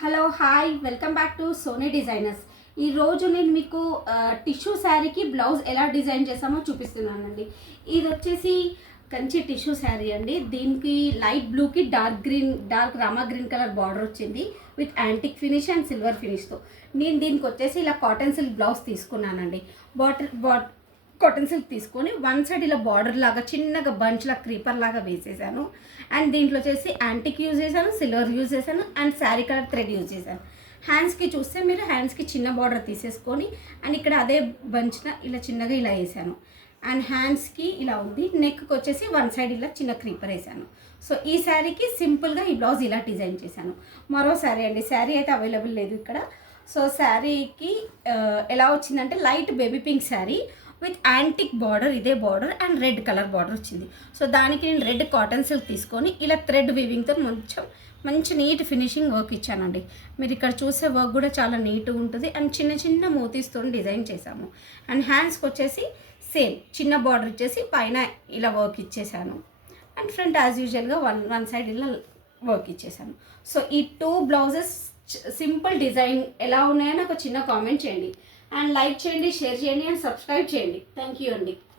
Hello hi welcome back to Soni designers. ఈరోజు నేను మీకు టిష్యూ శారీకి బ్లౌజ్ ఎలా డిజైన్ చేసామో చూపిస్తున్నానండి. ఇది వచ్చేసి కంచి టిష్యూ శారీ అండి. దీనికి లైట్ బ్లూకి dark Rama green colour border వచ్చింది with antique finish and silver ఫినిష్తో. నేను దీనికి వచ్చేసి ఇలా కాటన్ సిల్క్ బ్లౌజ్ తీసుకున్నానండి. కాటన్ సిల్క్ తీసుకొని వన్ సైడ్ ఇలా బార్డర్ లాగా చిన్నగా బంచ్లా క్రీపర్ లాగా వేసేసాను. అండ్ దీంట్లో వచ్చేసి యాంటిక్ యూజ్ చేశాను, సిల్వర్ యూజ్ చేశాను and sari colour thread use చేశాను. హ్యాండ్స్కి చూస్తే మీరు హ్యాండ్స్కి చిన్న బార్డర్ తీసేసుకొని అండ్ ఇక్కడ అదే బంచ్న ఇలా చిన్నగా ఇలా వేసాను. అండ్ హ్యాండ్స్కి ఇలా ఉంది. నెక్కి వచ్చేసి వన్ సైడ్ ఇలా చిన్న క్రీపర్ వేసాను. సో ఈ శారీకి సింపుల్గా ఈ బ్లౌజ్ ఇలా డిజైన్ చేశాను. మరో శారీ అండి, శారీ అయితే అవైలబుల్ లేదు ఇక్కడ. సో శారీకి ఎలా వచ్చిందంటే light baby pink sari with antique border, ఇదే border and red colour border వచ్చింది. సో దానికి నేను రెడ్ కాటన్ సిల్క్ తీసుకొని ఇలా థ్రెడ్ వీవింగ్తో మంచి నీట్ ఫినిషింగ్ వర్క్ ఇచ్చానండి. మీరు ఇక్కడ చూసే వర్క్ కూడా చాలా నీట్గా ఉంటుంది అండ్ చిన్న చిన్న మోతీస్తో డిజైన్ చేశాము. అండ్ హ్యాండ్స్కి వచ్చేసి సేమ్ చిన్న బార్డర్ ఇచ్చేసి పైన ఇలా వర్క్ ఇచ్చేసాను. అండ్ ఫ్రంట్ యాజ్ యూజువల్గా వన్ సైడ్ ఇలా వర్క్ ఇచ్చేసాను. సో ఈ టూ బ్లౌజెస్ సింపుల్ డిజైన్ ఎలా ఉన్నాయో నాకు చిన్న కామెంట్ చేయండి. అండ్ లైక్ చేయండి, షేర్ చేయండి అండ్ సబ్స్క్రైబ్ చేయండి. థ్యాంక్ యూ అండి.